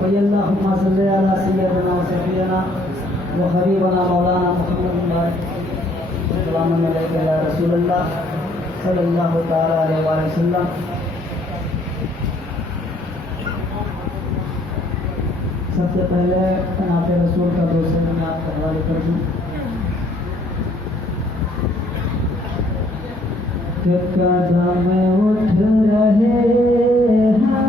वल्लहुम्मा सल्ली अला सय्यिदिना व सफीना व हबीबना मौलाना मुहम्मद सल्लल्लाहु अलैहि या रसूलुल्लाह सल्लल्लाहु तआला अलैहि वसल्लम। सबसे पहले नाते रसूल का दूसरे में आपका हवाले कर दूँ कि कदम उठ रहे हैं,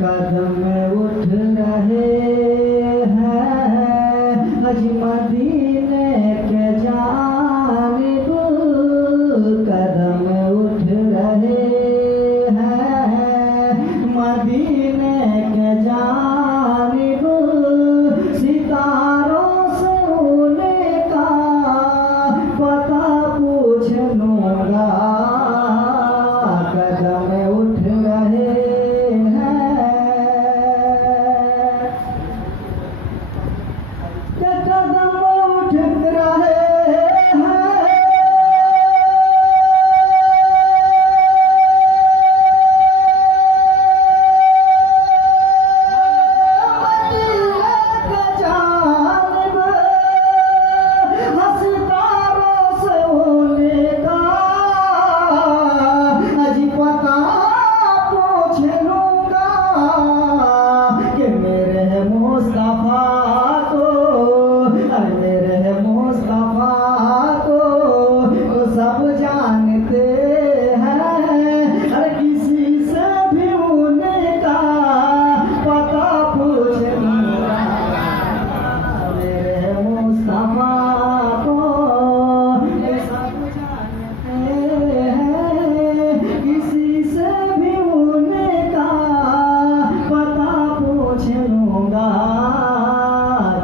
कदम उठ रहे हैं हज मदीने के जानिब, कदम उठ रहे हैं मदीने के जानिब, सितारों से उनका पता पूछ लूँगा, कदम उठ रहे हैं,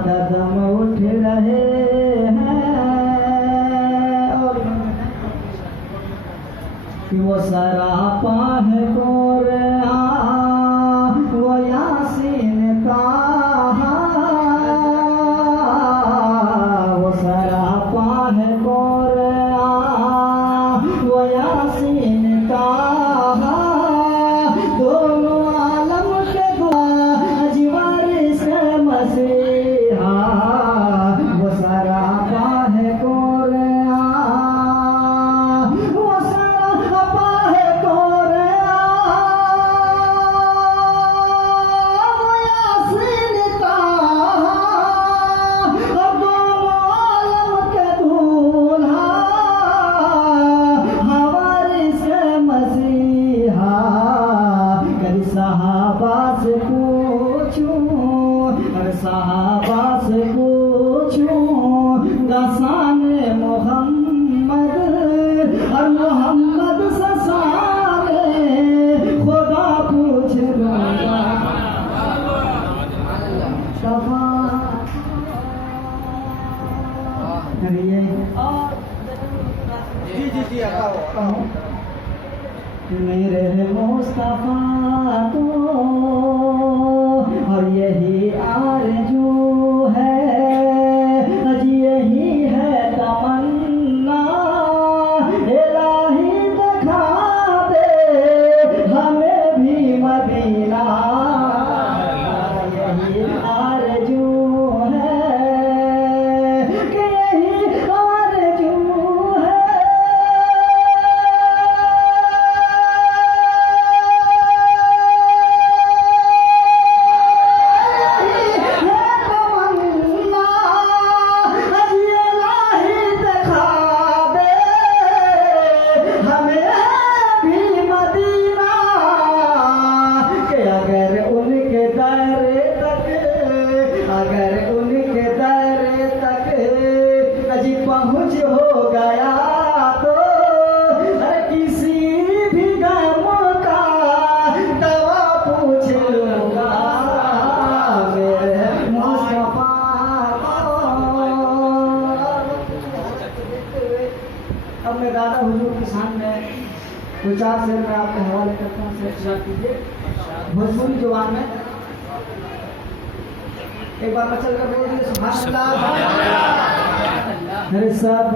कदम उठ रहे वो सरापा है कुरान वो यासीन ताहा, वो सरापा है कुरान वो यासीन ताहा, दोनों आलम के जीवर से मसीहा, वो सरापा है सहाबा से पूछूं गसाने मोहम्मद और मोहम्मद ससाने खुदा पूछ लूँगा, मेरे मुस्तफा को और यही आरज़ू है, यही है तमन्ना, इलाही दिखा दे हमें भी मदीना, यही आरज़ू है कि यही आरज़ू है। पहुँच हो गया तो किसी भी गम का दवा पूछ लूँगा, मेरे मुस्तफा अब मैं दादा हुजूर के सामने दो चार शेर में आपके हवाले करता हूँ, शेर कीजिए भोजपुरी जुबान में। एक बार चल कर बोल दिए सुभान अल्लाह। अरे सब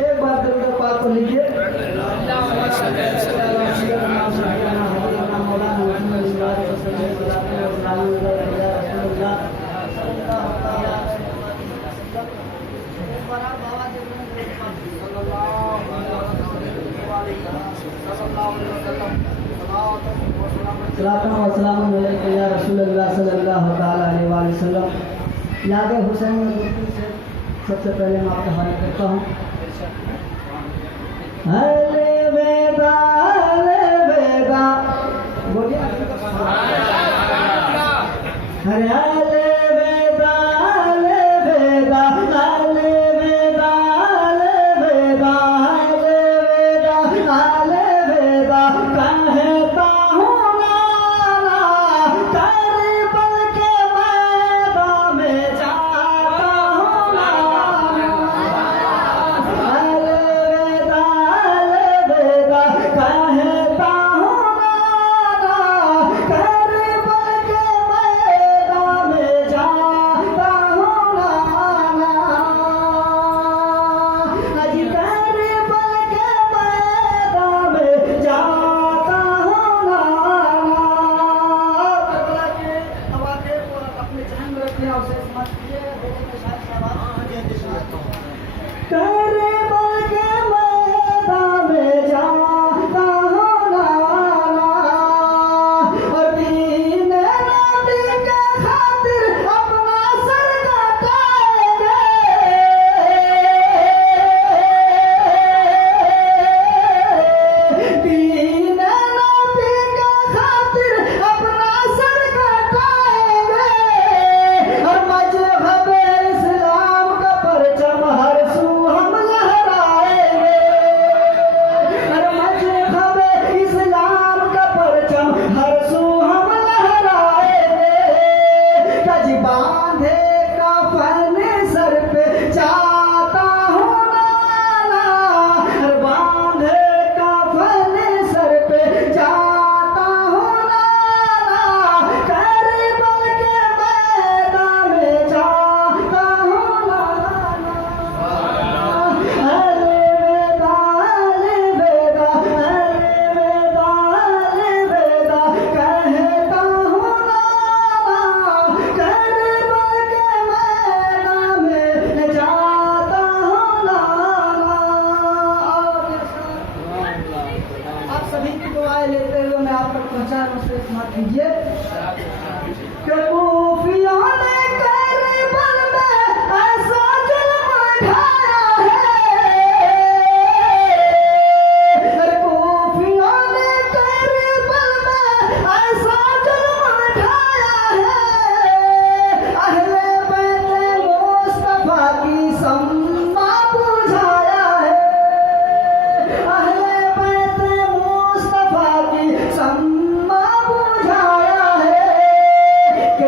एक बार दरूद पाक को लीजिए। सलातम व सलाम अलैका या रसूलल्लाह सल्लल्लाहु ताला अलैहि वसल्लम। याद हुसैन से सबसे पहले मैं आपका हाल करता हूँ। अलविदा अलविदा बोलिए। अरे अलविदा अलविदा अलविदा अलविदा अलविदा अलविदा कहता हूँ नाना करबल के मैदान में जाता हूँ नाना। अलविदा अलविदा कहता हूँ नाना करबल के मैदान में जाता हूँ नाना। अजी करबल के मैदान में जाता हूँ नाना। करबला के हवाले और अपने जहन में रखिए और उसे समझ लीजिए। करबल के मैदान में जाता हूँ नाना और दीन नबी के खातिर अपना सर कटाएंगे। दीन नबी के खातिर अपना सर कटाएंगे और मजहब इस्लाम का परचम हर सू हम लहराएंगे। हर मजहब इस्लाम का परचम हर सू हम लहराएंगे। कज बांधे कफन सर पे जाता हूँ नाना। हर बांधे कफन सर पे जाता हूँ नाना। करबल के मैदान में जाता हूँ नाना। अलविदा अलविदा अलविदा अलविदा कहता हूँ नाना करबल के मैदान में जाता हूँ नाना। आप सभी की दुआएं लेते हुए मैं आप तक पहुँचा मुझसे समाप्त कीजिए। कि कूफियों ने करबल में ऐसा जुल्म ढाया है। कूफियों ने करबल में ऐसा जुल्म ढाया है। अहले बैत मुस्तफा की सम्मा बुझाया है। अहले बैत मुस्तफा की सम्मा बुझाया है कि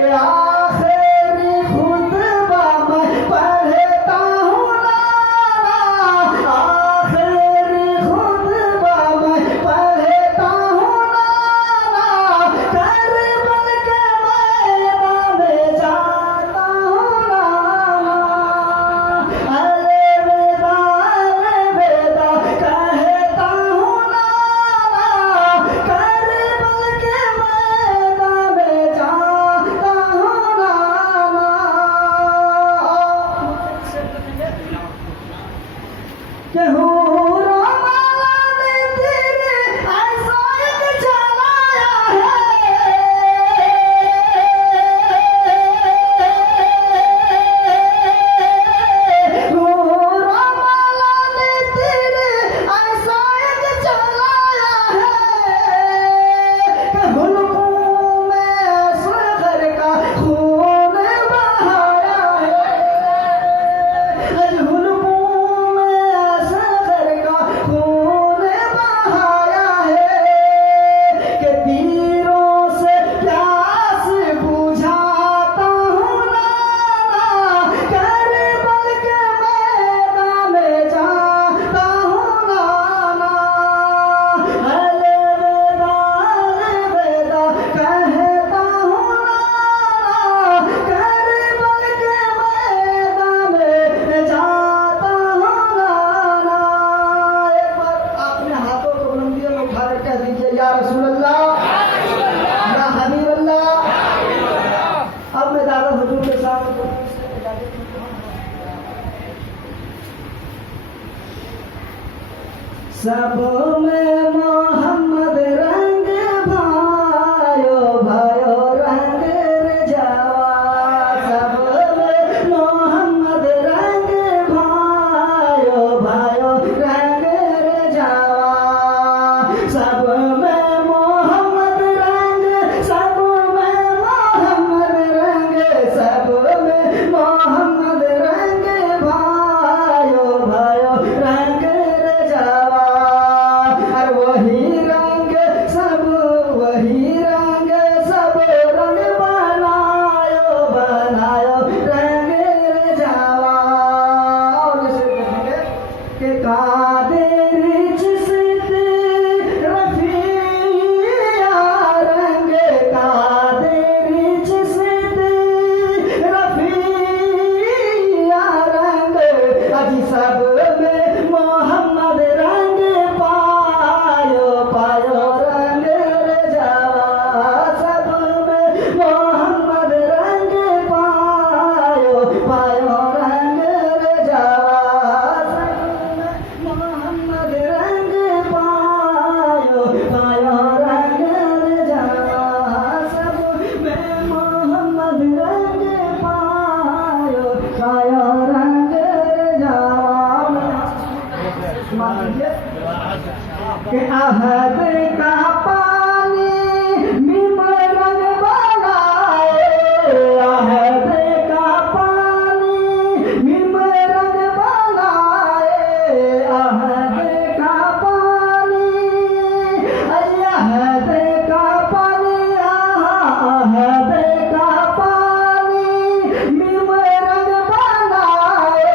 सब में मोहम्मद रंग भायो भायो रंग जावा सब में मोहम्मद रंग भायो भायो रंग जावा सब में मोहम्मद रंग सब में मोहम्मद रंग सब में मोहम्मद रंग भायो भायो रंग जावा और वही रंग सब रंग बनायो बनायो रंग जावा और इसे कहेंगे कि कादिर चिश्ती रफिया रंग कादिर चिश्ती रफिया रंग अजी सब में मोहम्मद रंग पायो पायो रंग जावा सब में मोहम्मद रंग पायो पायो रंग जावा सब में मोहम्मद रंग पायो पायो रंग जावा सब में मोहम्मद रंग पायो पायो रंग जावा कि अहद का पानी मिम रंग बनाए अहद का पानी मिम रंग बनाए अहद का पानी अहद का पानी अहद का पानी मिम रंग बनाए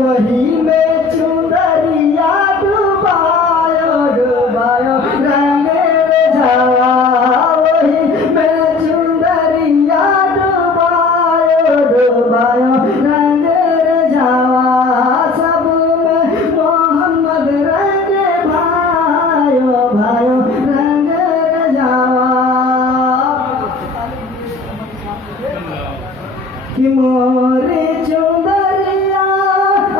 वही में चुंदरिया डुबायो डुबायो रंग जावा वही में चुंदरिया डुबायो डुबायो रंग जावा सब में मोहम्मद रंग भायो भायो रंग जावा कि मोरे चुंदरिया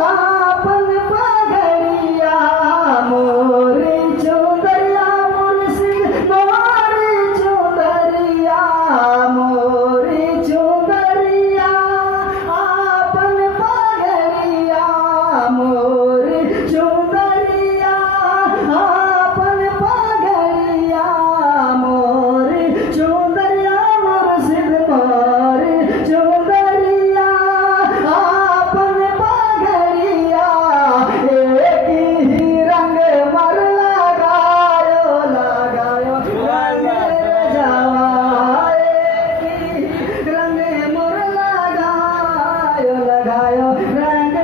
आपन पगड़िया मोरे चुंदरिया मुर्शिद मोरे चुंदरिया मोरे चुंदरिया आपन पगड़िया मोरे चुंदरिया आपन पगड़िया मोरे चुंदरिया मुर्शिद मोरे चुंदरिया आपन पगड़िया एक ही रंग मर लगायो लगायो रंग जावा एक ही रंग मर लगायो लगायो रंग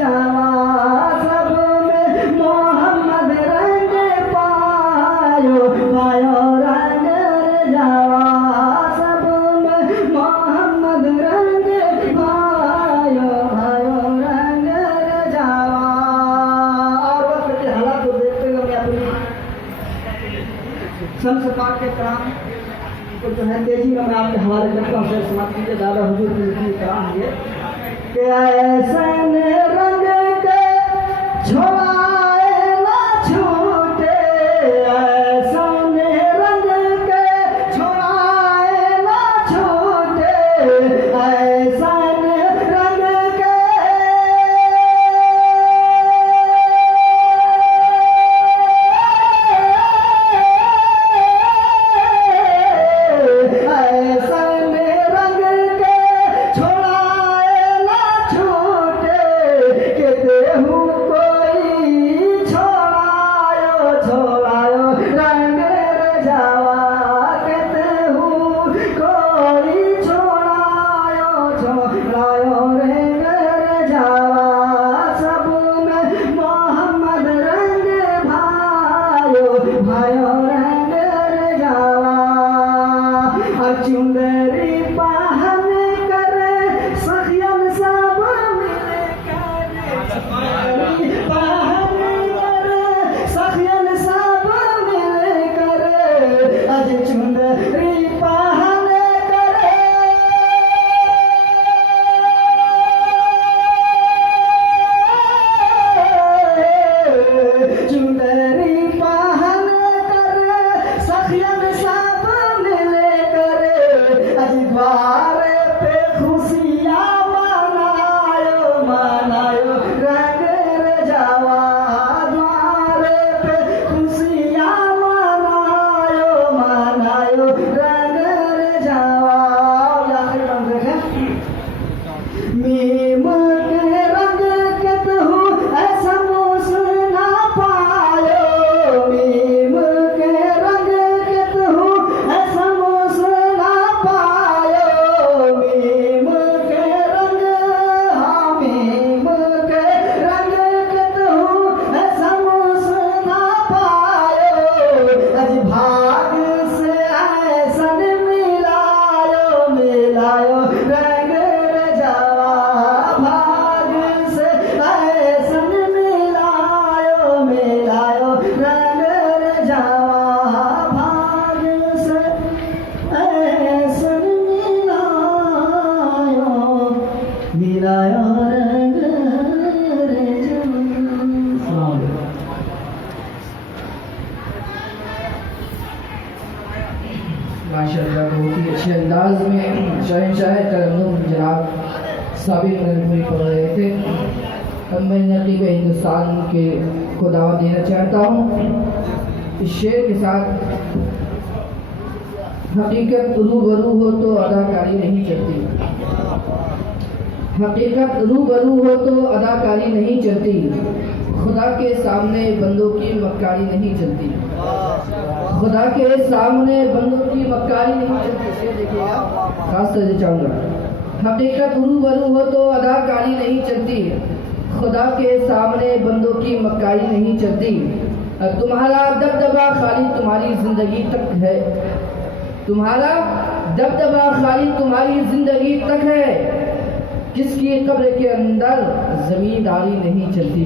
जावा सब में मोहम्मद रंग पायो पायो रंग जावा सब में मोहम्मद रंग पायो पायो रंग जावा और वक्त के हालात को देखते हुए मैं अपनी संस्कार के काम को जो है तेजी में मैं आपके हवाले करता हूँ समाप्त कीजिए दादा हुजूर की लिखी काम ये कि ऐसन रंग के छोड़ाए ना छूटे ऐसन रंग के छोड़ाए ना छूटे ऐसन रंग के ऐसन रंग के छोड़ाए ना छूटे कि देहू कोई माशाअल्लाह बहुत ही अच्छे अंदाज में शहंशाह तरन्नुम जनाब साबिर नरपुरी पढ़ रहे थे। अब मैं नकीब हिंदुस्तान के को दावत देना चाहता हूँ। इस शेर के साथ हकीकत रूबरू हो तो अदाकारी नहीं चलती, हकीकत रूबरू हो तो अदाकारी नहीं चलती, खुदा के सामने बंदों की मक्कारी नहीं चलती, खुदा के सामने बंदों की मक्कारी नहीं चलती। शेर देखिएगा, खास तरह चाहूँगा। हकीकत रूबरू हो तो अदाकारी नहीं चलती, खुदा के सामने बंदों की मक्कारी नहीं चलती। तुम्हारा दबदबा खाली तुम्हारी जिंदगी तक है, तुम्हारा दबदबा खाली तुम्हारी जिंदगी तक है, किसकी कब्र के अंदर जमींदारी नहीं चलती,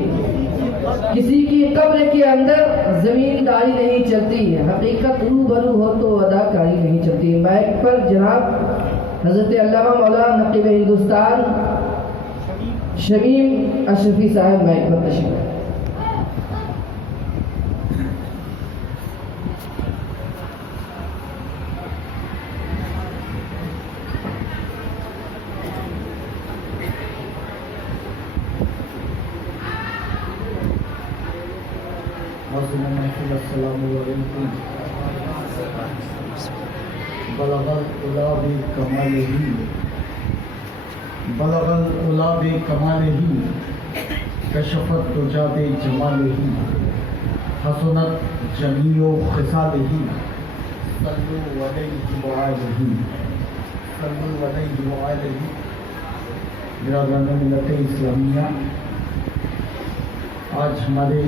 किसी की कब्र के अंदर जमींदारी नहीं चलती, हकीकत रूबरू हो तो अदाकारी नहीं चलती। माइक पर जनाब हजरत अल्लामा मौलाना नकीब हिंदुस्तान शमीम अशरफी साहब माइक पर तशरीफ। बलगल उला बे कमालिही, बलगल उला बे कमालिही, कशफत तुजा बे जमालिही, हसनत जमीओ खिसालिही, सल्लु अलैहि व आलिही, सल्लु अलैहि व आलिही। बिरादरान मिल्लत इस्लामिया, आज हमारे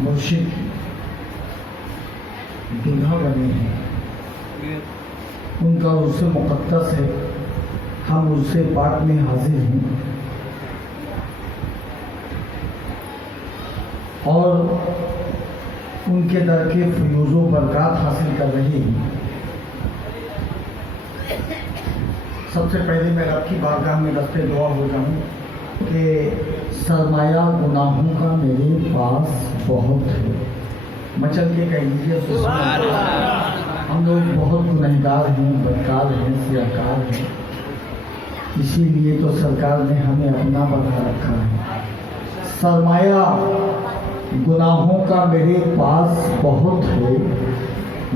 मुर्शिद दूल्हा बने हैं, उनका उर्से मुक़द्दस है, हम उर्से पाक में हाजिर हैं और उनके दर के फ़यूज़ो बरक़ात हासिल कर रहे हैं। सबसे पहले मैं रब की बारगाह में दस्ते दुआ हो जाऊँ कि सरमाया गुनाहों का मेरे पास बहुत है। मचल के कह लीजिए, हम लोग बहुत गुनहगार हैं, बदकार हैं, सियाकार हैं, इसीलिए तो सरकार ने हमें अपना बना रखा है। सरमाया गुनाहों का मेरे पास बहुत है,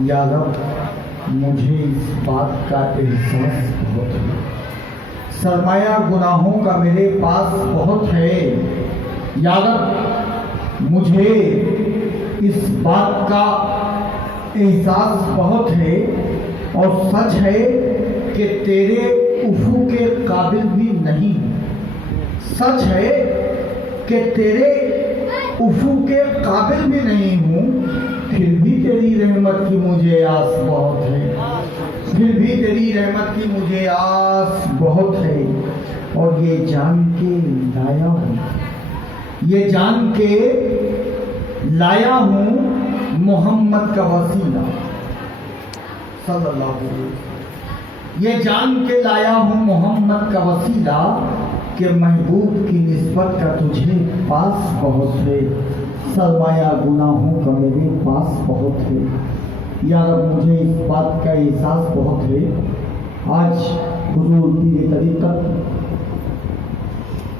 या रब मुझे इस बात का एहसास बहुत है। सरमाया गुनाहों का मेरे पास बहुत है, या रब मुझे इस बात का एहसास बहुत है, और सच है कि तेरे उफू के काबिल भी नहीं, सच है कि तेरे उफू के काबिल भी नहीं हूँ, फिर भी तेरी रहमत की मुझे आस बहुत है, फिर भी तेरी रहमत की मुझे आस बहुत है। और ये जान के लाया हूँ, ये जान के लाया हूँ मोहम्मद का वसीला सल्लल्लाहु अलैहि वसल्लम, ये जान के लाया हूँ मोहम्मद का वसीला कि महबूब की निस्बत का तुझे पास बहुत है। सरमाया गुनाहों का मेरे पास बहुत है, या रब मुझे इस बात का एहसास बहुत है। आज हुजूर पीर तरीक़त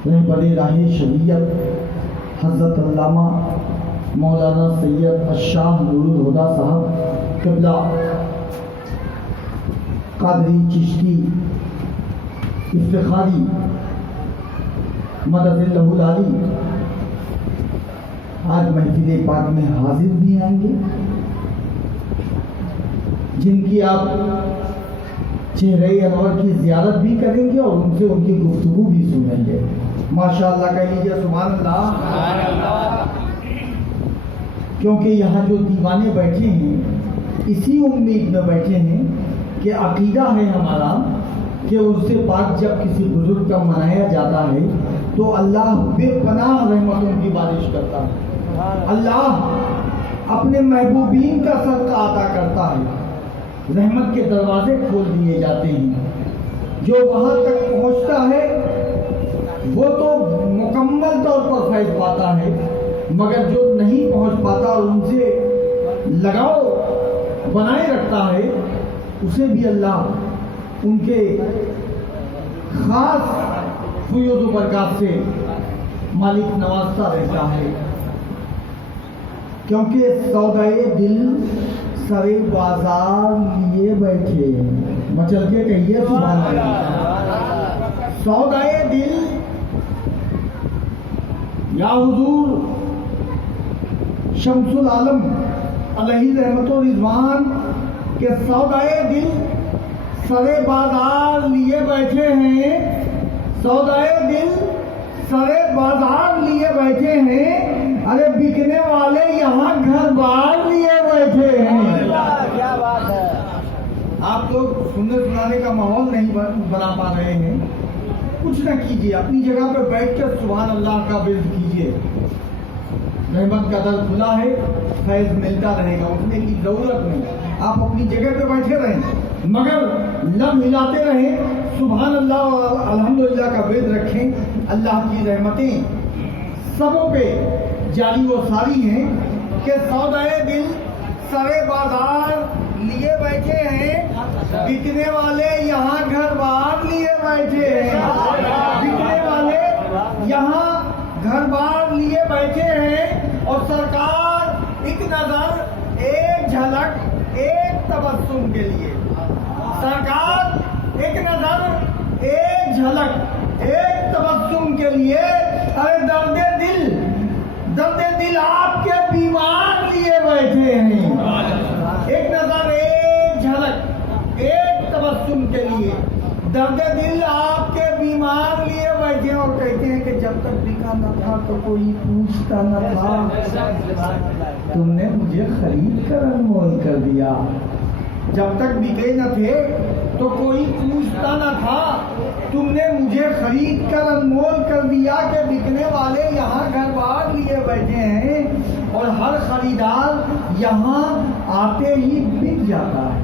रहबरे राहे शरीयत हज़रत अल्लामा मौलाना सैयद अशाह नूरुल हुदा साहब क़िबला कादरी चिश्ती इफ्तिखारी मददुल आली आज महफिल पाक में हाजिर भी आएंगे, जिनकी आप चेहरे अनवर की ज़ियारत भी करेंगे और उनसे उनकी गुफ्तगू भी सुनेंगे। माशाअल्लाह कह लीजिए सुभान अल्लाह। क्योंकि यहाँ जो दीवाने बैठे हैं इसी उम्मीद में बैठे हैं कि अकीदा है हमारा कि उससे पाक जब किसी बुजुर्ग का मनाया जाता है तो अल्लाह बेपनाह रहमतों की बारिश करता है, अल्लाह अपने महबूबीन का सदका अता करता है, रहमत के दरवाजे खोल दिए जाते हैं। जो वहाँ तक पहुँचता है वो तो मुकम्मल तौर पर फैज़ पाता है, मगर जो नहीं पहुँच पाता और उनसे लगाव बनाए रखता है, उसे भी अल्लाह उनके खास फुयूज़ बरकत से मालिक नवाजता रहता है। क्योंकि सौदाए दिल सरे बाजार लिए बैठे, मचल के कहिए सुभान अल्लाह। सौदाए दिल या हुजूर शम्सुल आलम अलैहि रहमतो रिजवान के सौदाए दिल सरे बाजार लिए बैठे हैं। सौदाए दिल सरे बाजार लिए बैठे हैं, अरे बिकने वाले यहाँ घर बार लिए बैठे हैं। क्या बात है। आप लोग सुनने सुनाने का माहौल नहीं बना पा रहे हैं, कुछ न कीजिए, अपनी जगह पर बैठकर सुभान अल्लाह का विर्द कीजिए। रहमत का दर खुला है, फैज मिलता रहेगा, उठने की जरूरत नहीं। आप अपनी जगह पे बैठे रहें, मगर लब हिलाते रहें, सुभान अल्लाह और अल्हम्दुलिल्लाह का विर्द रखें। अल्लाह की रहमतें सबों पे जारी वो सारी हैं कि सौदाए दिल सरे बाजार लिए बैठे हैं, बिकने वाले यहाँ घर बार लिए बैठे हैं। बिकने वाले यहाँ घर बार लिए बैठे हैं और सरकार एक नजर, एक झलक, एक तबस्सुम के लिए, सरकार एक नजर, एक झलक, एक तबस्सुम के लिए, अरे दर्द दिल आपके बीमार लिए बैठे हैं। एक नजर, एक झलक, एक तबस्सुम के लिए दर्द दिल आपके बीमार लिए बैठे हैं। और कहते हैं कि जब तक बिका न था तो कोई पूछता न था, तुमने मुझे खरीद कर अनमोल कर दिया। जब तक बिके न थे तो कोई पूछता न था, तुमने मुझे खरीद कर अनमोल कर दिया। कि बिकने वाले यहाँ घर बार लिए बैठे हैं और हर खरीदार यहाँ आते ही बिक जाता है।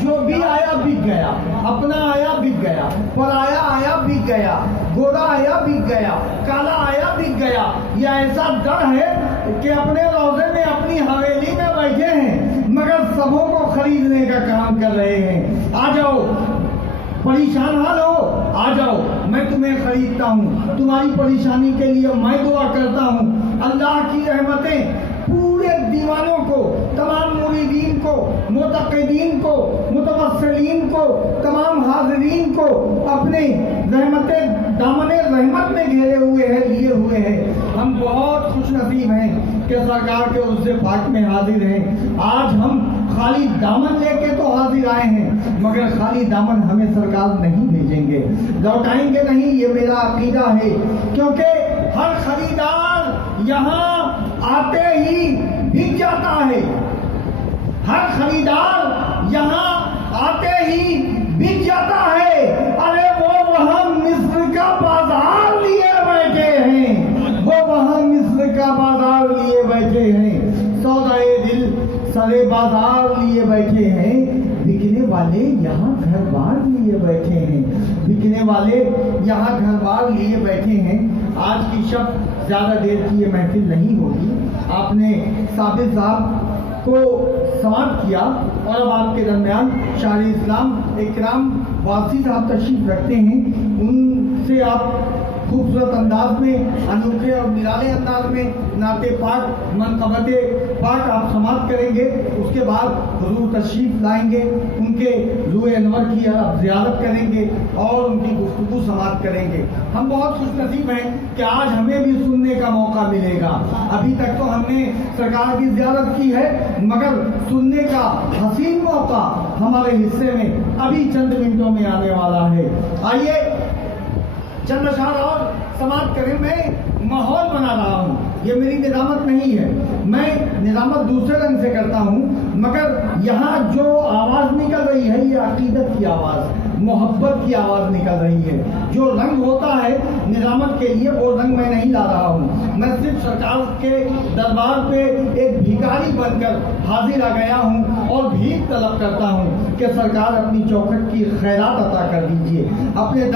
जो भी आया बिक गया, अपना आया बिक गया, पराया आया बिक गया, गोरा आया बिक गया, काला आया बिक गया। यह ऐसा डर है कि अपने रोजे में अपनी हवेली में बैठे हैं, मगर सबों को खरीदने का काम कर रहे हैं। आ जाओ, परेशान हाल हो, आ जाओ, मैं तुम्हें खरीदता हूँ। तुम्हारी परेशानी के लिए मैं दुआ करता हूँ। अल्लाह की रहमतें पूरे दीवानों को, तमाम मुरीदीन को, मुतक़िदीन को, मुतवस्सिलीन को, तमाम हाज़िरीन को अपने रहमतें दामने रहमत में घेरे हुए हैं, लिए हुए हैं। हम बहुत खुश नसीब हैं कि सरकार के उससे पाक में हाजिर हैं। आज हम खाली दामन लेके तो हाजिर आए हैं, मगर खाली दामन हमें सरकार नहीं भेजेंगे, लौटाएंगे नहीं, ये मेरा अकीदा है। क्योंकि हर खरीदार यहाँ आते ही बिक जाता है। हर खरीदार यहाँ आते ही बिक जाता है। अरे वो वहाँ मिस्र का बाजार लिए बैठे हैं, वो वहाँ मिस्र का बाजार लिए बैठे हैं। सौदाए दिल सरे बाजार लिए बैठे हैं, बिकने वाले यहाँ घर बार लिए बैठे हैं। बिकने वाले यहाँ घर बार लिए बैठे हैं। आज की शब ज़्यादा देर की ये महफिल नहीं होगी। आपने साबिर साहब को समाप्त किया और अब आपके दरमियान शाह इस्लाम इकराम वासी साहब तशरीफ रखते हैं। उनसे आप खूबसूरत अंदाज में, अनोखे और निराले अंदाज में नाते पाक, मनक़बते पाक आप समाप्त करेंगे। उसके बाद हुजूर तशरीफ लाएंगे, उनके रूए अनवर की आप ज़ियारत करेंगे और उनकी गुफ्तगू समाप्त करेंगे। हम बहुत खुश नसीब हैं कि आज हमें भी सुनने का मौका मिलेगा। अभी तक तो हमने सरकार की ज़ियारत की है, मगर सुनने का हसीन मौका हमारे हिस्से में अभी चंद मिनटों में आने वाला है। आइए चंद अशआर और समाप्त करें। मैं माहौल बना रहा हूँ, ये मेरी निज़ामत नहीं है, मैं निज़ामत दूसरे रंग से करता हूँ, मगर यहाँ जो आवाज़ निकल रही है ये अकीदत की आवाज़, मोहब्बत की आवाज़ निकल रही है। जो रंग होता है निज़ामत के लिए वो रंग मैं नहीं ला रहा हूँ। मैं सिर्फ सरकार के दरबार पे एक भिखारी बनकर हाजिर आ गया हूँ और भीख तलब करता हूँ कि सरकार अपनी चौखट की खैरात अता कर दीजिए। अपने